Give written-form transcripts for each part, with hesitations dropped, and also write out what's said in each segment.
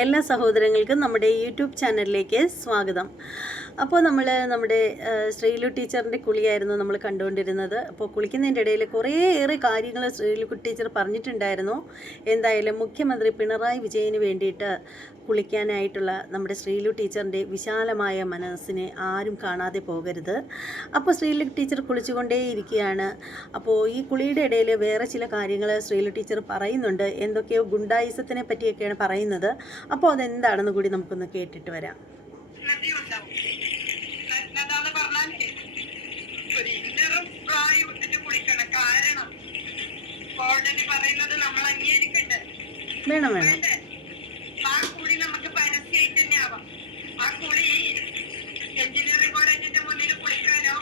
എല്ലാ സഹോദരങ്ങൾക്കും നമ്മുടെ യൂട്യൂബ് ചാനലിലേക്ക് സ്വാഗതം. അപ്പോൾ നമ്മുടെ ശ്രീലു ടീച്ചറിൻ്റെ കുളിയായിരുന്നു നമ്മൾ കണ്ടുകൊണ്ടിരുന്നത്. അപ്പോൾ കുളിക്കുന്നതിൻ്റെ ഇടയിൽ കുറേയേറെ കാര്യങ്ങൾ ശ്രീലു ടീച്ചർ പറഞ്ഞിട്ടുണ്ടായിരുന്നു. എന്തായാലും മുഖ്യമന്ത്രി പിണറായി വിജയന് വേണ്ടിയിട്ട് കുളിക്കാനായിട്ടുള്ള നമ്മുടെ ശ്രീലു ടീച്ചറിൻ്റെ വിശാലമായ മനസ്സിനെ ആരും കാണാതെ പോകരുത്. അപ്പോൾ ശ്രീലു ടീച്ചർ കുളിച്ചുകൊണ്ടേയിരിക്കുകയാണ്. അപ്പോൾ ഈ കുളിയുടെ ഇടയിൽ വേറെ ചില കാര്യങ്ങൾ ശ്രീലു ടീച്ചർ പറയുന്നുണ്ട്. എന്തൊക്കെയോ ഗുണ്ടായിസത്തിനെ പറ്റിയൊക്കെയാണ് പറയുന്നത്. അപ്പോൾ അതെന്താണെന്ന് കൂടി നമുക്കൊന്ന് കേട്ടിട്ട് വരാം. വേണം വേണം ആ കുളി നമുക്ക് പരസ്യമായിട്ട് തന്നെ ആവാം. ആ കുളി എഞ്ചിനീയറിംഗ് കോളേജിന്റെ മുന്നിൽ കുളിക്കാനോ,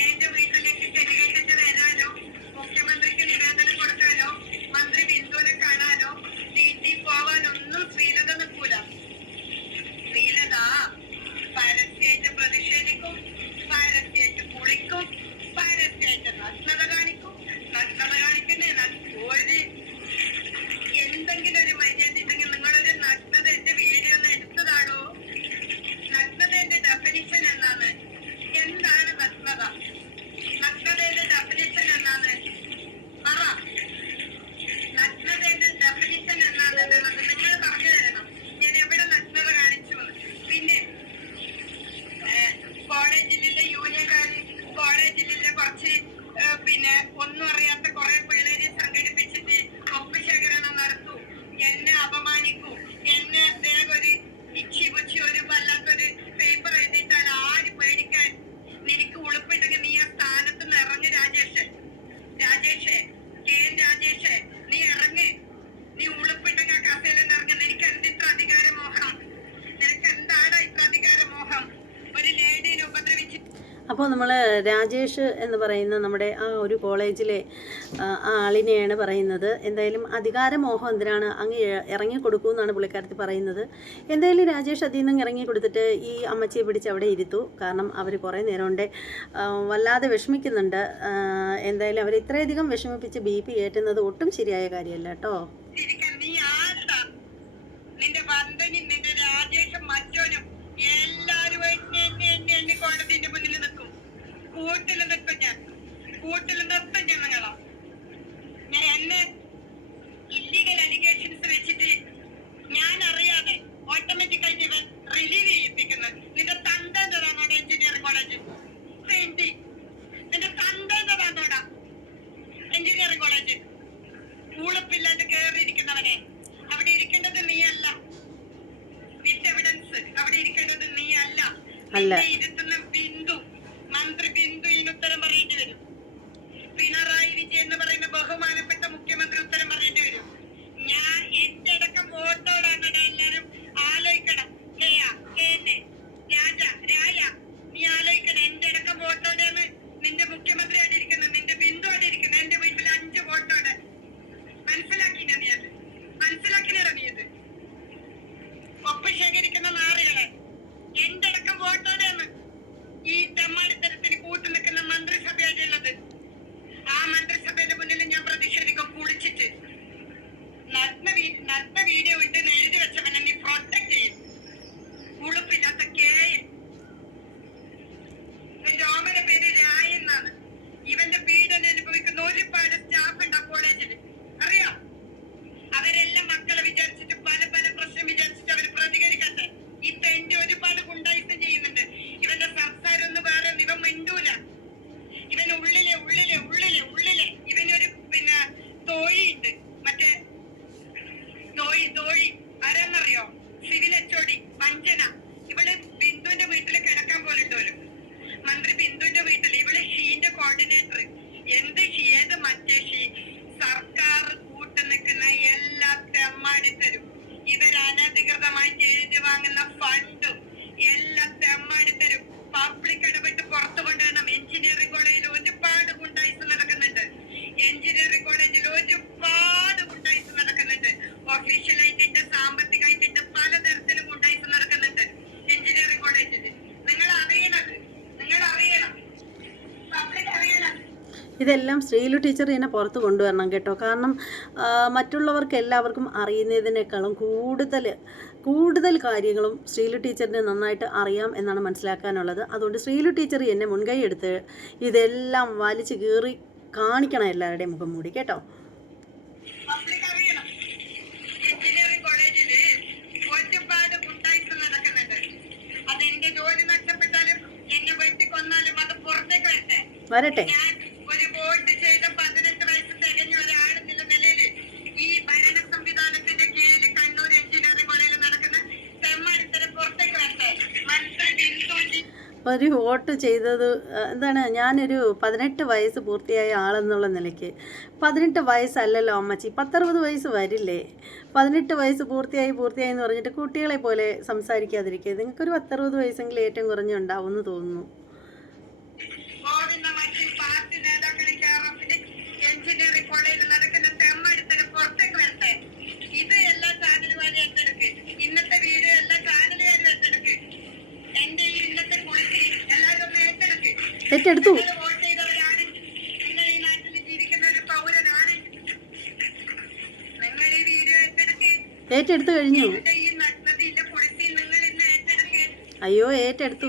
എന്റെ വീട്ടിലേക്ക് ഡെലിഗേറ്റ് വരാനോ, മുഖ്യമന്ത്രിക്ക് നിവേദനം കൊടുക്കാനോ, മന്ത്രി ബിന്ദുവിനെ കാണാനോ, വീട്ടിൽ പോവാനൊന്നും ശ്രീലത നിൽക്കൂല. ശ്രീലത പരസ്യമായിട്ട് പ്രതിഷേധിക്കും, പരസ്യമായിട്ട് കുളിക്കും, പരസ്യമായിട്ട് നഗ്നത കാണിക്കും. നഗ്നത കാണിക്കുന്നേ ഒരു എന്തെങ്കിലും ഒരു മര്യാദ ഉണ്ടെങ്കിൽ നിങ്ങളൊരു നഗ്നത എന്റെ വീഡിയോ ഒന്ന് എടുത്തതാണോ? നഗ്നതയുടെ ഡെഫിനിഷൻ എന്നാണ്. എന്താണ് നഗ്നത? നഗ്നതയുടെ ഡെഫിനിഷൻ എന്നാണ്. പറ, നഗ്നതയുടെ ഡെഫിനിഷൻ എന്നാണ് എന്നുള്ളത് നിങ്ങൾ പറഞ്ഞു തരണം. ഞാൻ എവിടെ നഗ്നത കാണിച്ചു? പിന്നെ കോളേജിലുള്ള യൂണിയൻകാര്, കോളേജിലുള്ള കുറച്ച് ഒന്നും അറിയാത്ത കുറെ പിള്ളേരെ സംഘടിപ്പിച്ചിട്ട് ഒപ്പ് ശേഖരണം നടത്തൂ, എന്നെ അപമാനിക്കൂ, എന്നെ വേഗം ഒരു ഇച്ചി പൊച്ചി ഒരു വല്ലാത്തൊരു പേപ്പർ എഴുതിയിട്ടാൽ ആര് പേടിക്കാൻ? നിനക്ക് ഉളുപ്പുണ്ടെങ്കിൽ നീ ആ സ്ഥാനത്ത് നിന്ന് ഇറങ്ങ്. രാജേഷ് നീ ഇറങ്ങ്. നീ ഉളുപ്പുണ്ടെങ്കിൽ ആ കസേല ഇറങ്ങുന്ന. നിനക്ക് എന്തിത്ര അധികാരമോഹം? നിനക്ക് എന്താണ് ഇത്ര അധികാരമോഹം? ഒരു ലേഡീനെ ഉപദ്രവിച്ച്. അപ്പോൾ നമ്മൾ രാജേഷ് എന്ന് പറയുന്ന നമ്മുടെ ആ ഒരു കോളേജിലെ ആ ആളിനെയാണ് പറയുന്നത്. എന്തായാലും അധികാരമോഹം എന്തിനാണ് അങ്ങ് ഇറങ്ങിക്കൊടുക്കൂ എന്നാണ് പുള്ളിക്കാരത്തി പറയുന്നത്. എന്തായാലും രാജേഷ് അതിൽ നിന്ന് ഇറങ്ങി കൊടുത്തിട്ട് ഈ അമ്മച്ചിയെ പിടിച്ച് അവിടെ ഇരുത്തു. കാരണം അവർ കുറേ നേരം കൊണ്ട് വല്ലാതെ വിഷമിക്കുന്നുണ്ട്. എന്തായാലും അവർ ഇത്രയധികം വിഷമിപ്പിച്ച് BP കയറ്റുന്നത് ഒട്ടും ശരിയായ കാര്യമല്ല കേട്ടോ. നിന്റെ ബന്ധനും നിന്റെ രാജേഷും മറ്റോനും എല്ലാവരുമായിട്ട് എന്നെ കോടതിന്റെ മുന്നിൽ നിൽക്കും. കൂട്ടിൽ നിർത്തും ഞാൻ നിങ്ങളാ. ഞാൻ എന്നെ ഇല്ലീഗൽ അലിഗേഷൻസ് വെച്ചിട്ട് ഞാൻ അറിയാതെ ഓട്ടോമാറ്റിക്കായിട്ട് റിലീവ് ചെയ്യിപ്പിക്കുന്നത്. നിന്റെ തന്തേണ്ടതാണോടെ എഞ്ചിനീയറിംഗ് കോളേജ്? നിന്റെ തന്തേണ്ടതാണോടാ എഞ്ചിനീയറിംഗ് കോളേജ്? ഉളുപ്പില്ലാണ്ട് കയറിയിരിക്കുന്നവനെ അവിടെ ഇരിക്കേണ്ടത് നീയല്ല. വിത്ത് എവിഡൻസ് അവിടെ ഇരിക്കേണ്ടത് നീയല്ല. ഇരുത്തുന്ന ബിന്ദു, മന്ത്രി ബിന്ദു ഇതിന് ഉത്തരം പറയേണ്ടി വരും. പിണറായി വിജയൻ എന്ന് പറയുന്ന ബഹുമാനപ്പെട്ട മുഖ്യമന്ത്രി ഉത്തരം പറയേണ്ടി വരും. ഞാൻ എന്റെ അടക്കം വോട്ടോടാണ് എല്ലാരും ആലോചിക്കണം. രായ നീ ആലോചിക്കണം. എന്റെ അടക്കം വോട്ടോടെയാണ് നിന്റെ മുഖ്യമന്ത്രി അവിടെ ഇരിക്കുന്നത്, നിന്റെ ബിന്ദു അവിടെ ഇരിക്കുന്നത്. എന്റെ വീട്ടിൽ 5 വോട്ടോടെ. മനസ്സിലാക്കിനാ നീ? അത് മനസ്സിലാക്കിനാ നീ? അത് ഒപ്പ് ശേഖരിക്കുന്ന നാറുകളെ എന്റെ അടക്കം വോട്ടോടെയാണ് ഈ തെമ്മാടിത്തരത്തിന് കൂട്ടു നിൽക്കുന്ന മന്ത്രിസഭയായിട്ടുള്ളത്. ആ മന്ത്രിസഭയുടെ മുന്നിൽ ഞാൻ പ്രതിഷേധിക്കും. കുളിച്ചിട്ട് നഗ്ന വീഡിയോ ഇട്ട് എഴുതി വെച്ചവനെ നീ പ്രൊട്ടക്ട് ചെയ്യും. ഉളുപ്പില്ലാത്ത കേയും. എന്റെ ഓമന പേര് രായ എന്നാണ്. ഇവന്റെ പീഡനം അനുഭവിക്കുന്ന ഒരുപാട് സ്റ്റാഫ് ഉണ്ട് ആ കോളേജിൽ, അറിയാം. അവരെല്ലാം മക്കളെ വിചാരിച്ചിട്ട് പല പ്രശ്നം വിചാരിച്ചിട്ട് അവർ പ്രതികരിക്കട്ടെ. ഈ തെണ്ടി ഒരുപാട് ഗുണ്ടായിസം ചെയ്യുന്നുണ്ട്. ഇവന്റെ സംസാരം വേറെ. ഇവൻ മിണ്ടൂല. ഇവൻ ഉള്ളിലെ ഇവനൊരു തോഴിയുണ്ട്. മറ്റേ തോഴി ആരാന്നറിയോ? സിവിൽ HOD വഞ്ചന. ഇവള് ബിന്ദുവിന്റെ വീട്ടിൽ കിടക്കാൻ പോലുണ്ടോലും. മന്ത്രി ബിന്ദുവിന്റെ വീട്ടിൽ ഇവള് ഷീന്റെ കോർഡിനേറ്റർ. എന്ത് ഏത് മറ്റേ സർക്കാർ കൂട്ടു നിൽക്കുന്ന എല്ലാ തെമ്മാടിത്തരും, ഇവർ അനധികൃതമായിട്ട് എഴുതി വാങ്ങുന്ന ഫണ്ടും എല്ലാ തെമ്മാടിത്തരും പബ്ലിക് ഇടപെട്ട് പുറത്തു കൊണ്ടുവരണം. എഞ്ചിനീയറിംഗ് കോളേജിൽ ഒരുപാട് ഗുണ്ടായിസം നടക്കുന്നുണ്ട്. ഒഫീഷ്യലായിട്ട് സാമ്പത്തികമായിട്ട് പലതരത്തിലും ഗുണ്ടായിസം നടക്കുന്നുണ്ട് എഞ്ചിനീയറിംഗ് കോളേജിൽ. നിങ്ങൾ അറിയണം, പബ്ലിക് അറിയണം. ഇതെല്ലാം ശ്രീലു ടീച്ചർ തന്നെ പുറത്ത് കൊണ്ടുവരണം കേട്ടോ. കാരണം മറ്റുള്ളവർക്ക് എല്ലാവർക്കും അറിയുന്നതിനേക്കാളും കൂടുതൽ കാര്യങ്ങളും ശ്രീലു ടീച്ചറിന് നന്നായിട്ട് അറിയാം എന്നാണ് മനസ്സിലാക്കാനുള്ളത്. അതുകൊണ്ട് ശ്രീലു ടീച്ചർ എന്നെ മുൻകൈ എടുത്ത് ഇതെല്ലാം വലിച്ചു കീറി കാണിക്കണം എല്ലാവരുടെയും മുഖം മൂടി കേട്ടോ. വരട്ടെ. ഒരു വോട്ട് ചെയ്ത 18 വയസ്സ് തികഞ്ഞ ഒരാൾ എന്നുള്ള നിലയിൽ ഈ ഭരണ സംവിധാനത്തിന്റെ കീഴിൽ കണ്ണൂർ എഞ്ചിനീയറിംഗ് കോളേജിൽ നടക്കുന്ന തെമ്മാടിത്തരം പുറത്തേക്ക് വരട്ടെ. ഒരു വോട്ട് ചെയ്തത് എന്താണ്, ഞാനൊരു 18 വയസ്സ് പൂർത്തിയായ ആളെന്നുള്ള നിലയ്ക്ക് 18 വയസ്സല്ലല്ലോ അമ്മച്ചി, 10-60 വയസ്സ് വരില്ലേ? 18 വയസ്സ് പൂർത്തിയായി എന്ന് പറഞ്ഞിട്ട് കുട്ടികളെ പോലെ സംസാരിക്കാതിരിക്കുക. നിങ്ങൾക്കൊരു 10-60 വയസ്സെങ്കിലും ഏറ്റവും കുറഞ്ഞുണ്ടാവും എന്ന് തോന്നുന്നു. ഏറ്റെടുത്തു ഏറ്റെടുത്തു കഴിഞ്ഞു. അയ്യോ ഏറ്റെടുത്തു.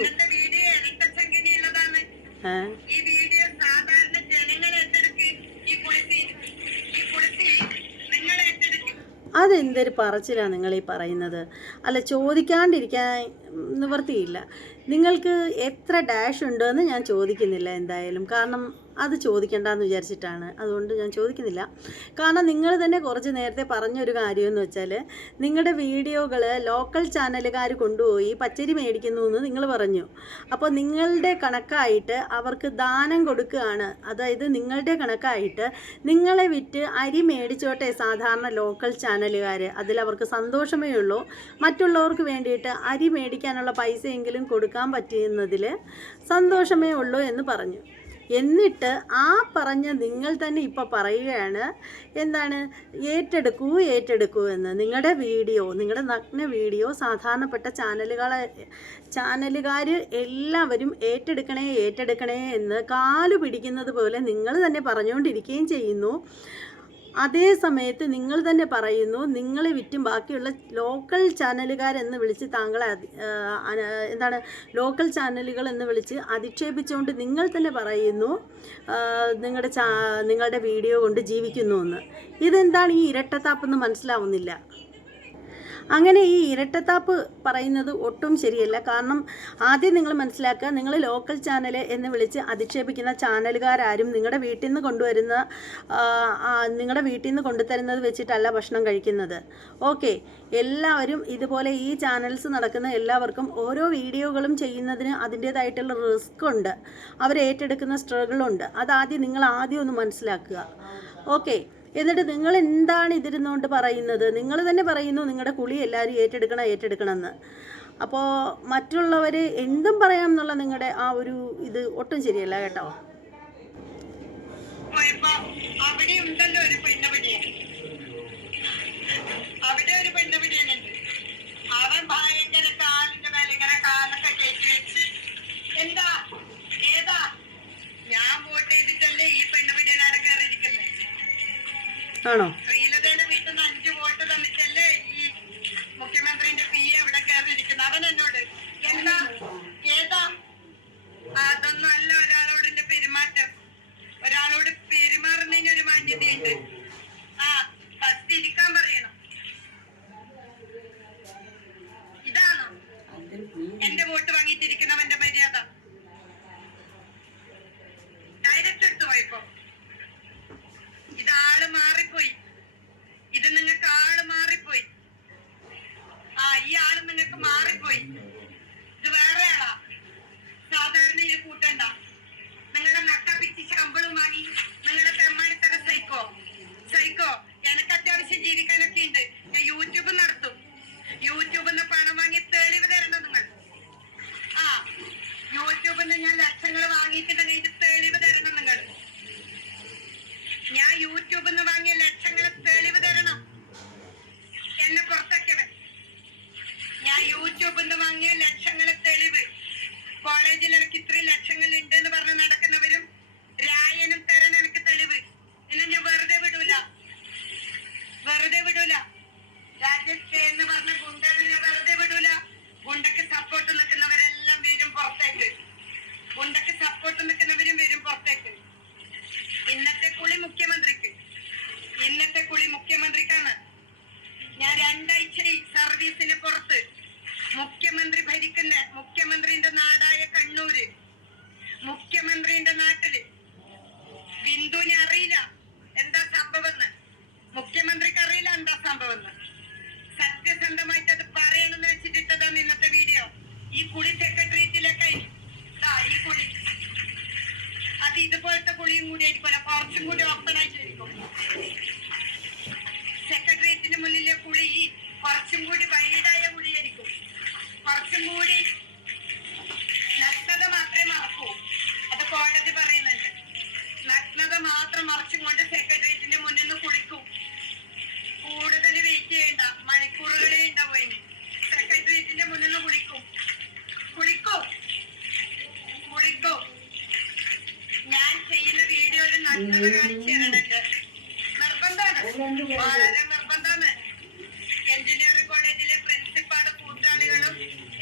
അതെന്തൊരു പറച്ചിലാണ് നിങ്ങൾ ഈ പറയുന്നത്? അല്ല, ചോദിക്കാണ്ടിരിക്കാൻ നിവർത്തിയില്ല. നിങ്ങൾക്ക് എത്ര ഡാഷ് ഉണ്ടെന്ന് ഞാൻ ചോദിക്കുന്നില്ല എന്തായാലും, കാരണം അത് ചോദിക്കേണ്ടെന്ന് വിചാരിച്ചിട്ടാണ്. അതുകൊണ്ട് ഞാൻ ചോദിക്കുന്നില്ല. കാരണം നിങ്ങൾ തന്നെ കുറച്ച് നേരത്തെ പറഞ്ഞൊരു കാര്യമെന്ന് വെച്ചാൽ, നിങ്ങളുടെ വീഡിയോകൾ ലോക്കൽ ചാനലുകാർ കൊണ്ടുപോയി പച്ചരി മേടിക്കുന്നു എന്ന് നിങ്ങൾ പറഞ്ഞു. അപ്പോൾ നിങ്ങളുടെ കണക്കായിട്ട് അവർക്ക് ദാനം കൊടുക്കുകയാണ്. അതായത് നിങ്ങളുടെ കണക്കായിട്ട് നിങ്ങളെ വിറ്റ് അരി മേടിച്ചോട്ടെ സാധാരണ ലോക്കൽ ചാനലുകാർ, അതിലവർക്ക് സന്തോഷമേ ഉള്ളൂ. മറ്റുള്ളവർക്ക് വേണ്ടിയിട്ട് അരി മേടിക്കാനുള്ള പൈസയെങ്കിലും കൊടുക്കാൻ പറ്റുന്നതിൽ സന്തോഷമേ ഉള്ളൂ എന്ന് പറഞ്ഞു. എന്നിട്ട് ആ പറഞ്ഞ നിങ്ങൾ തന്നെ ഇപ്പോൾ പറയുകയാണ് എന്താണ്, ഏറ്റെടുക്കൂ എന്ന്. നിങ്ങളുടെ വീഡിയോ, നിങ്ങളുടെ നഗ്ന വീഡിയോ സാധാരണപ്പെട്ട ചാനലുകാർ എല്ലാവരും ഏറ്റെടുക്കണേ എന്ന് കാലു പിടിക്കുന്നത് പോലെ നിങ്ങൾ തന്നെ പറഞ്ഞുകൊണ്ടിരിക്കുകയും ചെയ്യുന്നു. അതേ സമയത്ത് നിങ്ങൾ തന്നെ പറയുന്നു നിങ്ങളെ വിറ്റും ബാക്കിയുള്ള ലോക്കൽ ചാനലുകാരെന്ന് വിളിച്ച് താങ്കളെ ലോക്കൽ ചാനലുകൾ എന്ന് വിളിച്ച് അധിക്ഷേപിച്ചുകൊണ്ട് നിങ്ങൾ തന്നെ പറയുന്നു നിങ്ങളുടെ വീഡിയോ കൊണ്ട് ജീവിക്കുന്നു എന്ന്. ഇതെന്താണ് ഈ ഇരട്ടത്താപ്പെന്ന് മനസ്സിലാവുന്നില്ല. അങ്ങനെ ഈ ഇരട്ടത്താപ്പ് പറയുന്നത് ഒട്ടും ശരിയല്ല. കാരണം ആദ്യം നിങ്ങൾ മനസ്സിലാക്കുക, നിങ്ങൾ ലോക്കൽ ചാനൽ എന്ന് വിളിച്ച് അധിക്ഷേപിക്കുന്ന ചാനലുകാരും നിങ്ങളുടെ വീട്ടിൽ നിന്ന് കൊണ്ടുതരുന്നത് വെച്ചിട്ടല്ല ഭക്ഷണം കഴിക്കുന്നത്. ഓക്കെ, എല്ലാവരും ഇതുപോലെ ഈ ചാനൽസ് നടക്കുന്ന എല്ലാവർക്കും ഓരോ വീഡിയോകളും ചെയ്യുന്നതിന് അതിൻ്റേതായിട്ടുള്ള റിസ്ക് ഉണ്ട്, അവർ ഏറ്റെടുക്കുന്ന സ്ട്രഗിളുണ്ട്. നിങ്ങൾ ആദ്യം ഒന്ന് മനസ്സിലാക്കുക. ഓക്കെ, എന്നിട്ട് നിങ്ങൾ എന്താണ് ഇതിരുന്നുകൊണ്ട് പറയുന്നത്? നിങ്ങൾ തന്നെ പറയുന്നു നിങ്ങളുടെ കുളി എല്ലാവരും ഏറ്റെടുക്കണം എന്ന്. അപ്പോൾ മറ്റുള്ളവർ എന്തും പറയാം എന്നുള്ള നിങ്ങളുടെ ആ ഒരു ഇത് ഒട്ടും ശരിയല്ല കേട്ടോ. ആണോ? ശ്രീലതയുടെ വീട്ടിൽ നിന്ന് 5 വോട്ട് തന്നിട്ടല്ലേ ഈ മുഖ്യമന്ത്രിന്റെ PA അവിടെ കയറിയിരിക്കുന്നത്. അവൻ എന്നോട് ഏതാ അതൊന്നും അല്ല ഒരാളോടിന്റെ പെരുമാറ്റം. ഒരാളോട് പെരുമാറുന്നതിന് ഒരു മാന്യതയുണ്ട്. ഫസ്റ്റ് ഇരിക്കാൻ പറയണം. ഇതാണോ എന്റെ വോട്ട് വാങ്ങിയിട്ടിരിക്കുന്നവന്റെ മര്യാദ? ഡയറക്റ്റ് എടുത്തു പോയപ്പോ ഇതാള് മാറിപ്പോയി. ഇത് നിങ്ങൾക്ക് ആള് മാറിപ്പോയി. ഈ ആള് നിങ്ങൾക്ക് മാറിപ്പോയി. ഇത് വേറെ ആളാ. സാധാരണ ഇത് കൂട്ടണ്ട. നിങ്ങളുടെ നട്ടപ്പിച്ച് ശമ്പളം വാങ്ങി നിങ്ങളുടെ തെമ്മാടിത്തര സൈക്കോ എനിക്ക് അത്യാവശ്യം ജീവിക്കാനൊക്കെ ഉണ്ട്. ഞാൻ യൂട്യൂബ് നടത്തും. യൂട്യൂബിൽ നിന്ന് പണം വാങ്ങി തെളിവ് തരണം നിങ്ങൾ. യൂട്യൂബിൽ നിന്ന് ഞാൻ ലക്ഷങ്ങൾ വാങ്ങിയിട്ടുണ്ടെങ്കിൽ ഇത് തെളിവ് തരണം നിങ്ങൾ. ഞാൻ യൂട്യൂബിൽ നിന്ന് വാങ്ങിയ ലക്ഷങ്ങളെ തെളിവ് തരണം. എന്നെ പുറത്താക്കിയവൻ. ഞാൻ യൂട്യൂബിൽ നിന്ന് വാങ്ങിയ ലക്ഷങ്ങളെ തെളിവ്. കോളേജിൽ എനിക്ക് ഇത്രയും ലക്ഷങ്ങൾ ഉണ്ട് എന്ന് പറഞ്ഞ് നടക്കുന്നവരും രായനും തരാൻ എനിക്ക് തെളിവ്. എന്നെ ഞാൻ വെറുതെ വിടൂല. സർവീസിന് പുറത്ത് മുഖ്യമന്ത്രി ഭരിക്കുന്ന മുഖ്യമന്ത്രിന്റെ നാടായ കണ്ണൂര്, മുഖ്യമന്ത്രിന്റെ നാട്ടില് ബിന്ദുവിനെ അറിയില്ല എന്താ സംഭവം. മുഖ്യമന്ത്രിക്ക് അറിയില്ല എന്താ സംഭവം. സത്യസന്ധമായിട്ട് അത് പറയണമെന്ന് വെച്ചിട്ടിട്ടതാണ് ഇന്നത്തെ വീഡിയോ. ഈ കുളി സെക്രട്ടേറിയറ്റിലൊക്കെ ഈ കുളി അത് ഇതുപോലത്തെ കുളിയും കൂടി ആയിരിക്കുമല്ലോ, കുറച്ചും കൂടി ഓപ്പൺ ആയിട്ടായിരിക്കും. സെക്രട്ടേറിയറ്റിന് മുന്നിലെ കുളി കുറച്ചും കൂടി വൈഡായ കുളിയായിരിക്കും. കുറച്ചും കൂടി നഗ്നത മാത്രമേ മറക്കൂ. അത് കോടതി പറയുന്നുണ്ട്. നഗ്നത മാത്രം മറച്ചും കൊണ്ട് സെക്രട്ടേറിയറ്റിന്റെ മുന്നിൽ നിന്ന് കുളിക്കും. കൂടുതൽ വെയിറ്റ് ചെയ്യണ്ട, മണിക്കൂറുകളെ ഉണ്ടാവും. അതിന് സെക്രട്ടേറിയറ്റിന്റെ മുന്നിൽ നിന്ന് കുളിക്കും. ഞാൻ ചെയ്യുന്ന വീഡിയോയിൽ നഗ്നത കാണിച്ചു തരുന്നുണ്ട്. നിർബന്ധമാണ്, വളരെ നിർബന്ധമാണ്. എഞ്ചിനീയറിംഗ് കോളേജിലെ പ്രിൻസിപ്പാളും കൂട്ടാളികളും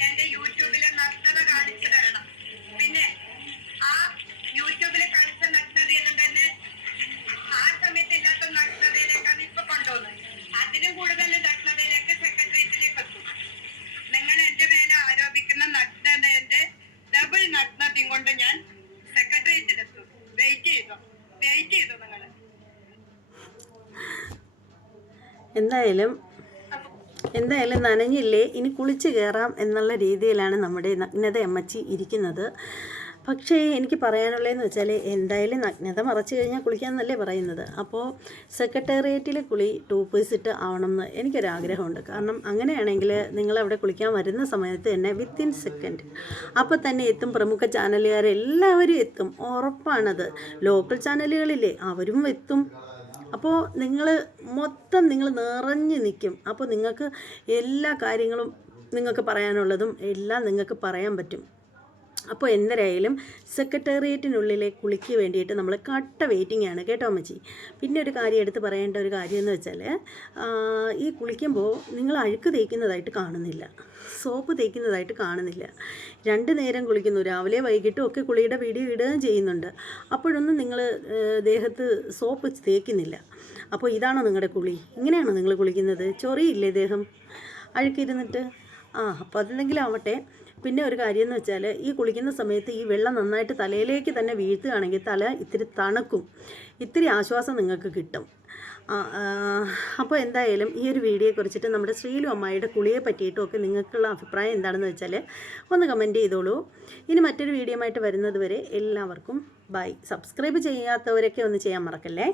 എന്റെ യൂട്യൂബിലെ നഗ്നത കാണിച്ചു തരണം. പിന്നെ ആ യൂട്യൂബിലെ കാണിച്ച നഗ്നതയെല്ലാം തന്നെ ആ സമയത്ത് ഇല്ലാത്ത നഗ്നതയിലേക്കാണ് ഇപ്പൊ കൊണ്ടുപോകുന്നത്. അതിനും കൂടുതൽ നഗ്നതയിലേക്ക് സെക്രട്ടേറിയറ്റിലേക്ക് എത്തും. നിങ്ങൾ എന്റെ മേലെ ആരോപിക്കുന്ന നഗ്നതയുടെ ഡബിൾ നഗ്നതയും കൊണ്ട് ഞാൻ സെക്രട്ടേറിയറ്റിലെത്തും. വെയിറ്റ് ചെയ്തു നിങ്ങൾ. എന്തായാലും നനഞ്ഞില്ലേ, ഇനി കുളിച്ച് കയറാം എന്നുള്ള രീതിയിലാണ് നമ്മുടെ നഗ്നത അമ്മച്ചി ഇരിക്കുന്നത്. പക്ഷേ എനിക്ക് പറയാനുള്ളതെന്ന് വെച്ചാൽ, എന്തായാലും നഗ്നത മറച്ചു കഴിഞ്ഞാൽ കുളിക്കാമെന്നല്ലേ പറയുന്നത്. അപ്പോൾ സെക്രട്ടേറിയറ്റിൽ കുളി 2 പീസ് ഇട്ട് ആവണമെന്ന് എനിക്കൊരാഗ്രഹമുണ്ട്. കാരണം അങ്ങനെയാണെങ്കിൽ നിങ്ങളവിടെ കുളിക്കാൻ വരുന്ന സമയത്ത് തന്നെ വിത്തിൻ സെക്കൻഡ് അപ്പോൾ തന്നെ എത്തും. പ്രമുഖ ചാനലുകാരെല്ലാവരും എത്തും, ഉറപ്പാണത്. ലോക്കൽ ചാനലുകളില്ലേ, അവരും എത്തും. അപ്പോൾ നിങ്ങൾ നിറഞ്ഞു നിൽക്കും. അപ്പോൾ നിങ്ങൾക്ക് എല്ലാ കാര്യങ്ങളും നിങ്ങൾക്ക് പറയാനുള്ളതും എല്ലാം നിങ്ങൾക്ക് പറയാൻ പറ്റും. അപ്പോൾ എന്തായാലും സെക്രട്ടേറിയറ്റിനുള്ളിലെ കുളിക്ക് വേണ്ടിയിട്ട് നമ്മൾ കട്ട വെയിറ്റിംഗ് ആണ് കേട്ടോ അമ്മച്ചി. പിന്നെ ഒരു കാര്യം എടുത്ത് പറയേണ്ട ഒരു കാര്യം എന്ന് വെച്ചാൽ, ഈ കുളിക്കുമ്പോൾ നിങ്ങൾ അഴുക്ക് തേക്കുന്നതായിട്ട് കാണുന്നില്ല, സോപ്പ് തേക്കുന്നതായിട്ട് കാണുന്നില്ല. 2 നേരം കുളിക്കുന്നു, രാവിലെ വൈകിട്ടും ഒക്കെ കുളിയുടെ വീഡിയോ ഇടുകയും ചെയ്യുന്നുണ്ട്. അപ്പോഴൊന്നും നിങ്ങൾ ദേഹത്ത് സോപ്പ് തേക്കുന്നില്ല. അപ്പോൾ ഇതാണോ നിങ്ങളുടെ കുളി? ഇങ്ങനെയാണോ നിങ്ങൾ കുളിക്കുന്നത്? ചൊറിയില്ലേ ദേഹം അഴുക്കിരുന്നിട്ട്? അപ്പോൾ അതെന്തെങ്കിലും ആവട്ടെ. പിന്നെ ഒരു കാര്യം എന്ന് വെച്ചാൽ, ഈ കുളിക്കുന്ന സമയത്ത് ഈ വെള്ളം നന്നായിട്ട് തലയിലേക്ക് തന്നെ വീഴ്ത്തുകയാണെങ്കിൽ തല ഇത്തിരി തണുക്കും, ഇത്തിരി ആശ്വാസം നിങ്ങൾക്ക് കിട്ടും. അപ്പോൾ എന്തായാലും ഈ ഒരു വീഡിയോയെക്കുറിച്ചിട്ട് നമ്മുടെ ശ്രീലു അമ്മായിയുടെ കുളിയെ പറ്റിയിട്ടും ഒക്കെ നിങ്ങൾക്കുള്ള അഭിപ്രായം എന്താണെന്ന് വെച്ചാൽ ഒന്ന് കമൻറ്റ് ചെയ്തോളൂ. ഇനി മറ്റൊരു വീഡിയോ ആയിട്ട് വരുന്നത് വരെ എല്ലാവർക്കും ബൈ. സബ്സ്ക്രൈബ് ചെയ്യാത്തവരൊക്കെ ഒന്ന് ചെയ്യാൻ മറക്കല്ലേ.